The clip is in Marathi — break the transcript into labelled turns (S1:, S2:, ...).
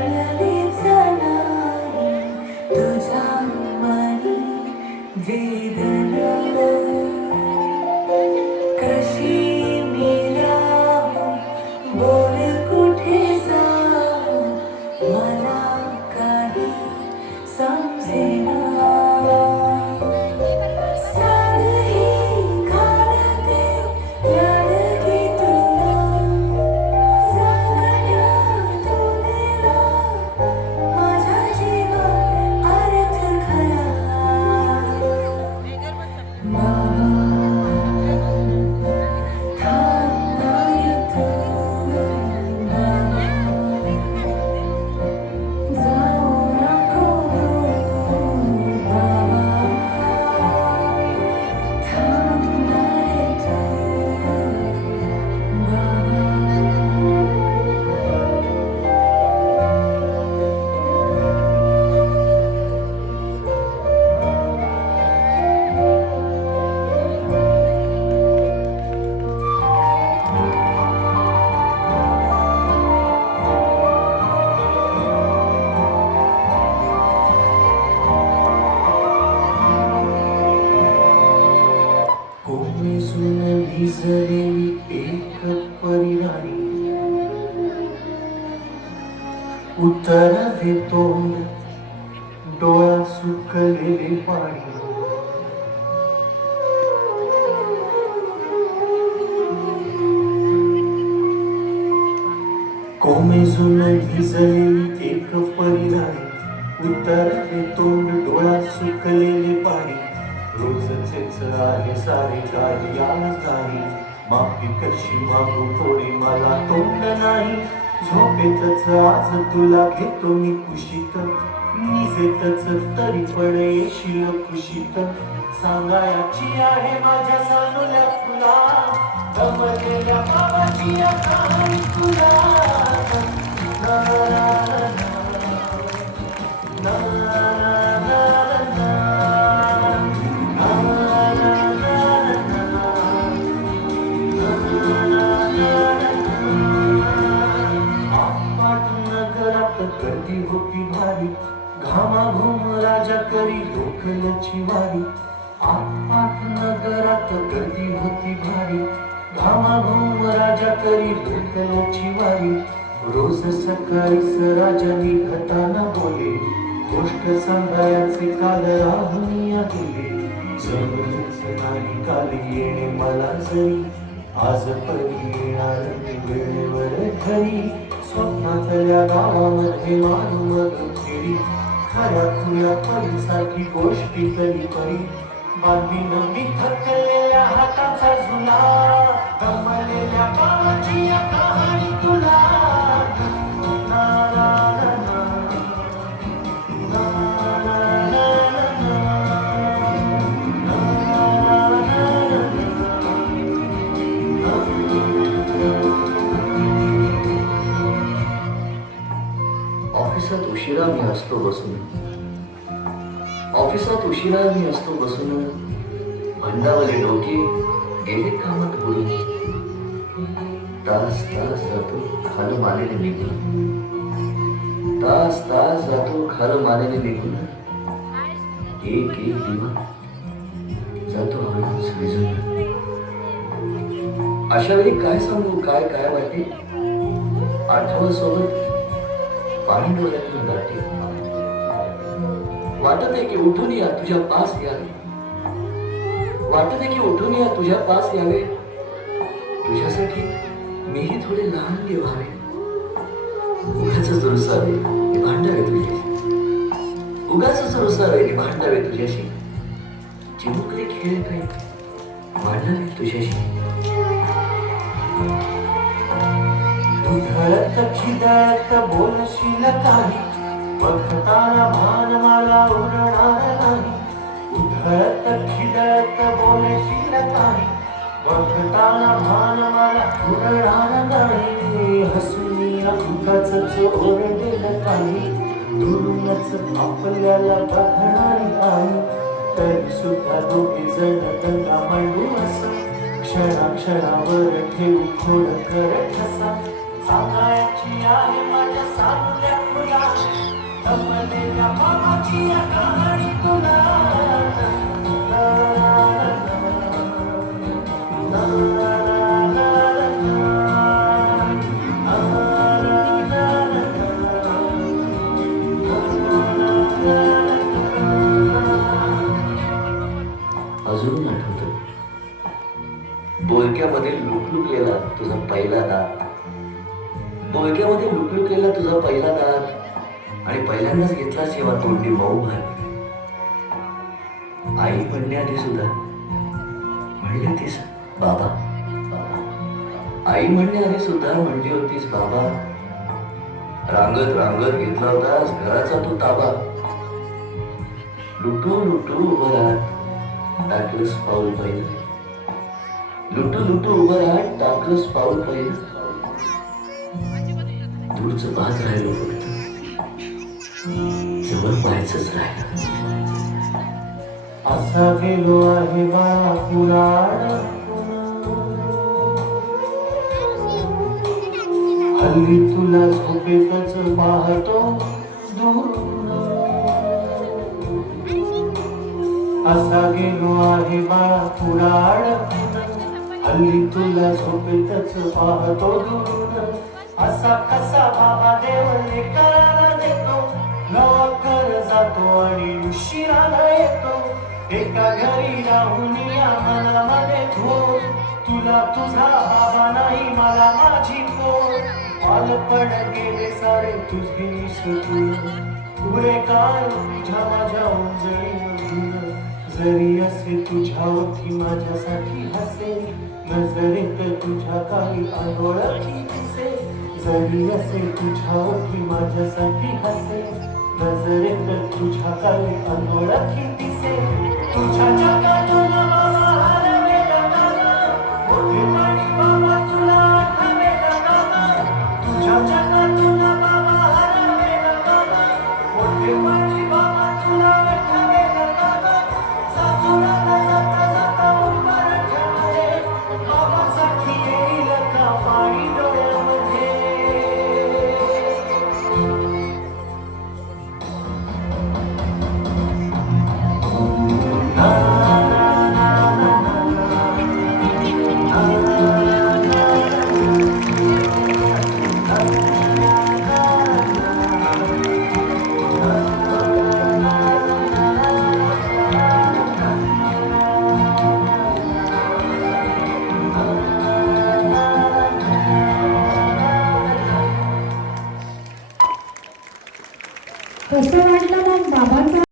S1: Hallelujah. कधी तोंड डोळा सुकलेले पाणी. कोमेजून भिजलेली एक परिराणी उतरले तोंड डोळा सुकलेले पाणी. रोजचेच आहे सारे काही आज काही माफी कशी मागू थोडी मला तोंड नाही. झोपेतच आज तुला घेतो मी कुशीत. निजेतच तरी पण येशील कुशीत. सांगायची आहे माझ्या सानुल्या तुला. दमलेल्या बाबाची कहाणी तुला. ना, ना, ना, ना, ना, नगरात गर्दी होती भारी घामाघूम राजा करी भूतलाची वारी. रोज सकाळी राजा निघताना बोले गोष्ट सांगायचे काल राहुनिया गेले जमलीच नाही काल येणे मला जरी आज परी येणार वेळेवर घरी. स्वप्नातल्या गावामध्ये मानू फिरी खऱ्या खुल्या परीसाठी गोष्टी तरी परी. बांधी मी थकलेल्या पावाची कहाणी तुला
S2: ऑफिसात उशिरा मी असतो बसून. ऑफिसात उशिरा मी असतो बसून. भंडावले डोके गेले कामात बुडून तास तास जातो खाल मानेने निघून. तास तास जातो खाल मानेने निघून. एक एक दिवा जातो हळूच विजून अशा वेळी काय सांगू काय काय वाटे आठवण सोबत पाणी डोळ्यातून गाठी. वाटत आहे की उठून या तुझ्या पास यावे वाटते की उठून या तुझ्या पास यावे. तुझ्यासाठी मीही थोडे लहान व्हावे उगाच रुसावे भांडावे तुझ्याशी. उगाच रुसावे भांडावे तुझ्याशी. चिमुकले खेळ काय? भांडावे तुझ्याशी.
S1: उधळत खिदळत बोलशील काही. बघताना भान मला उरणार नाही. हळत खिळत बोलशील काही बघताना भान मला उरणार नाही हसून चोर ओरडेल काही दुरूनच आपल्याला बघणारी आई तरी सुद्धा दोघे जण गंगा मांडू असा क्षणाक्षणावर ठेवू खोड करत असा सांगायची आहे माझ्या सानुल्या फुला तपलेल्या मामाची या कहाणी तुला
S2: बोलक्यामध्ये केला तुझा पहिला दात आणि पहिल्यांदाच घेतला जेव्हा तोंडी भाऊ भात आई म्हणण्याआधी सुद्धा म्हणली होतीस बाबा? बाबा. आई म्हणण्याआधी सुद्धा म्हणली होतीस बाबा? रांगत रांगत घेतला होतास घराचा तू ताबा. लुटू लुटू उभं राहत टाकलंस पाऊल पहिलं. लुटू लुटू उभं राहत टाकलंस पाऊल पहिलं. दूरचं पाहत राहिलो फक्त. जवळ पाहायचंच राहिलं.
S1: असा गेलो आहे बाळा हल्ली तुला झोपेतच पाहतो दुरून असा गेलो आहे बाळा पुराण हल्ली तुला झोपेतच पाहतो दूर. असा कसा बाबा देव लेकराला देतो. नवकर जातो आणि उशिराला येतो. एका घरी राहून या मनामध्ये घोर तुला तुझा बाबा नाही, मला माझी पोर. बालपण गेले सारे तुझे विसरून पुरे काळ तुझ्या माझ्या उंजळीमधून जरी असे तुझ्यावरती माझ्यासाठी हसे नजरेत तुझ्या काही अनोळखी जरी असे तुझ्यावरती माझ्यासाठी हसे. नजरेत तुझ्या काही अनोळखी दिसे तुझ्या जगातून मला हरवेल काना. मोठे पाणी बाबा तुला तुझ्या जगातून पाणी